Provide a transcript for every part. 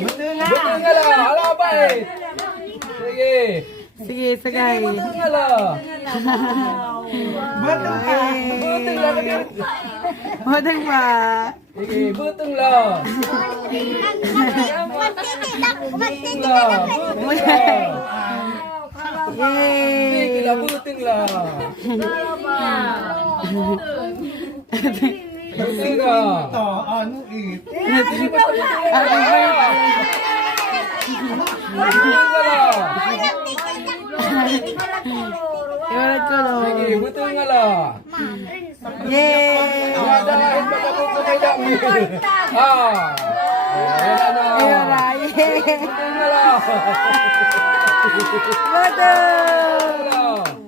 Buto nga. Buto nga la. Hala ba eh. Sige. Sige, sagay. Buto nga la. Buto ka. Buto nga la. Buto ba? Sige, butong la. Butong la. Butong la. Sige, Yay! kila butong la. La. Ito, ano eh. Butong nga la. Iwalat ko no. Sige, butong nga la. Yay! Dadahin pagkabuto kay Dami. Ah. Ayan na. Iwala. Yay! Butong nga la. Buto! Butong la. Buto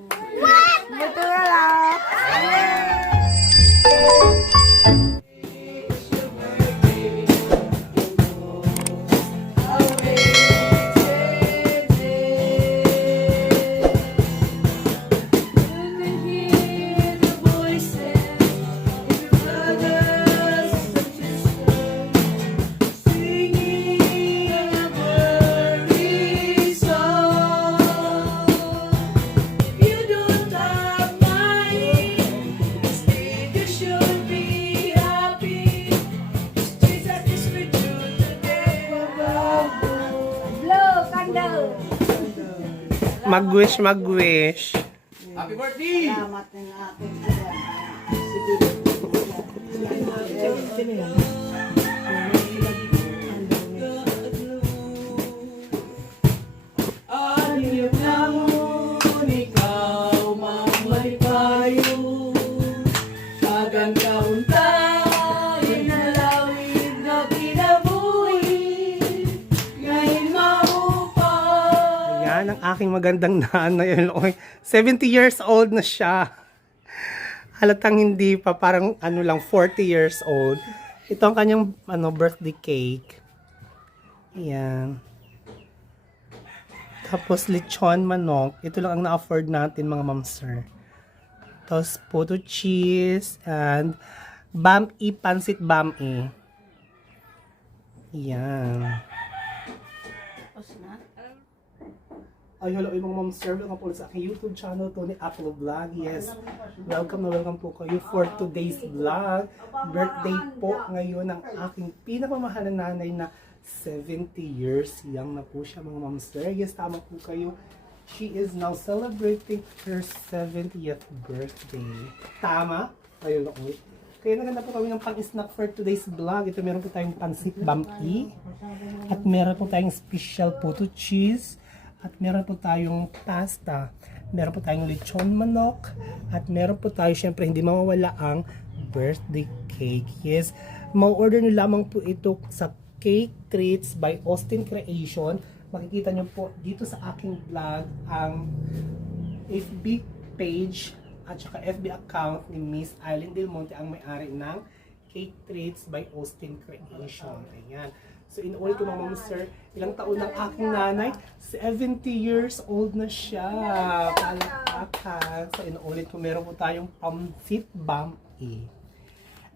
Mag-wish, mag-wish. Happy birthday! Aliyap aking magandang nanay. Oy, 70 years old na siya. Halatang hindi pa, parang ano lang, 40 years old. Ito ang kanyang ano, birthday cake. Ayan. Tapos lechon manok. Ito lang ang na-afford natin mga ma'am sir. Tapos photo cheese and bam-i, pansit bam-i. Ayan. Ay, hello, mga ma'am sir. Welcome po sa aking YouTube channel, Tony Apple Vlog. Yes, welcome na welcome po kayo for today's vlog. Birthday po ngayon ng aking pinakamahal na nanay na 70 years young na po siya, mga ma'am sir. Yes, tama po kayo. She is now celebrating her 70th birthday. Tama? Ayun ako. Kaya naganda po kami ng pang-snack for today's vlog. Ito meron po tayong pansit bamki. At meron po tayong special photo cheese. At meron po tayong pasta. Meron po tayong lechon manok. At meron po tayo, syempre, hindi mawawala ang birthday cake. Yes, ma-order nyo lamang po ito sa Cake Treats by Austin Creation. Makikita nyo po dito sa aking vlog ang FB page at saka FB account ni Miss Eileen Del Monte ang may-ari ng Cake Treats by Austin Creation. Ayan. So inuulit ko mga sir, ilang taon ng aking nanay? 70 years old na siya. Palakpakan. So inuulit ko, meron po tayong pamsit bam e.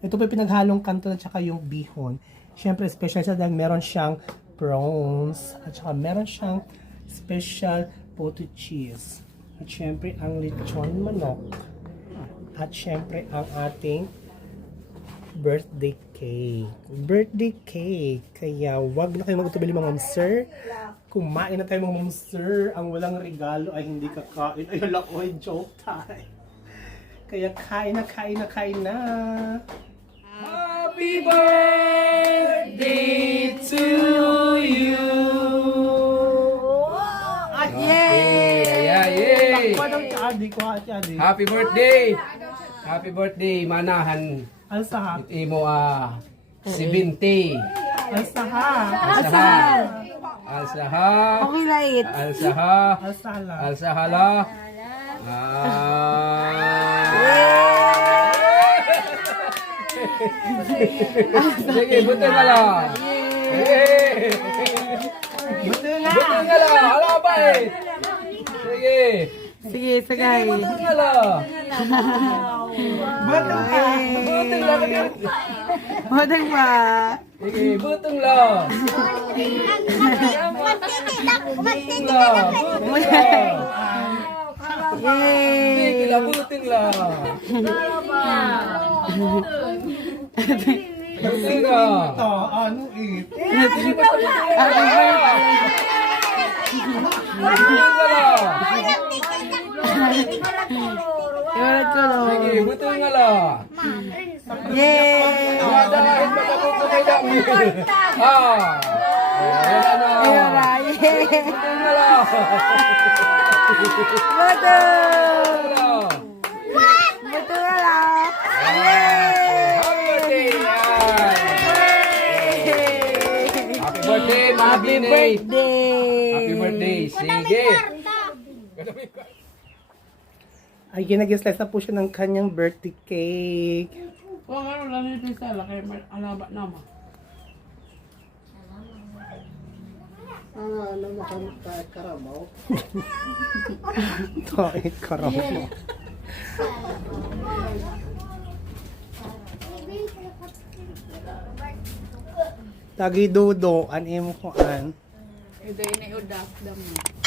Ito po pinaghalong kanto at saka yung bihon. Siyempre, special siya dahil meron siyang prawns at saka meron siyang special photo cheese. At siyempre, ang lechon manok. At siyempre, ang ating birthday cake. Birthday cake. Kaya wag na kayo magtubili mga ma'am sir. Kumain na tayo mga ma'am sir. Ang walang regalo ay hindi kakain. Ay, wala ko. Joke time. Kaya kain na, kain na, kain na. Happy birthday to you! At yay! Yeah, yay! Happy birthday! Happy birthday, manahan. Alsa ha. Imo ah, si Binti. Alsa ha. Alsaha. Alsaha. Okay light. Alsaha. Alsa hala. Alsahala. Ah. Sige, buto nga lang. Sige. Buto nga. Buto nga lang. Hala ba eh. Sige. Sige, sagay. Butong ka. Butong lang. Butong pa. Sige, butong lang. Butong lang. Butong lang. Sige, Yay! kila butong lang. Butong lang. Ano eh. Sige, basta butong lang. Ko no. Sige, butong lang. Yay! Dadahin magkabuto kay Dami. Ah. Ayan na. Butong na. Butong! Butong lang. Butong na lang. Happy birthday! Happy birthday! Happy birthday. Sige. Ay, ginag-slice na po siya ng kanyang birthday cake. Kung ano lang ito sa laki, alaba naman. Ito, eh, karamo. Lagi dudo, an imo ko an. Ito ini udak dami.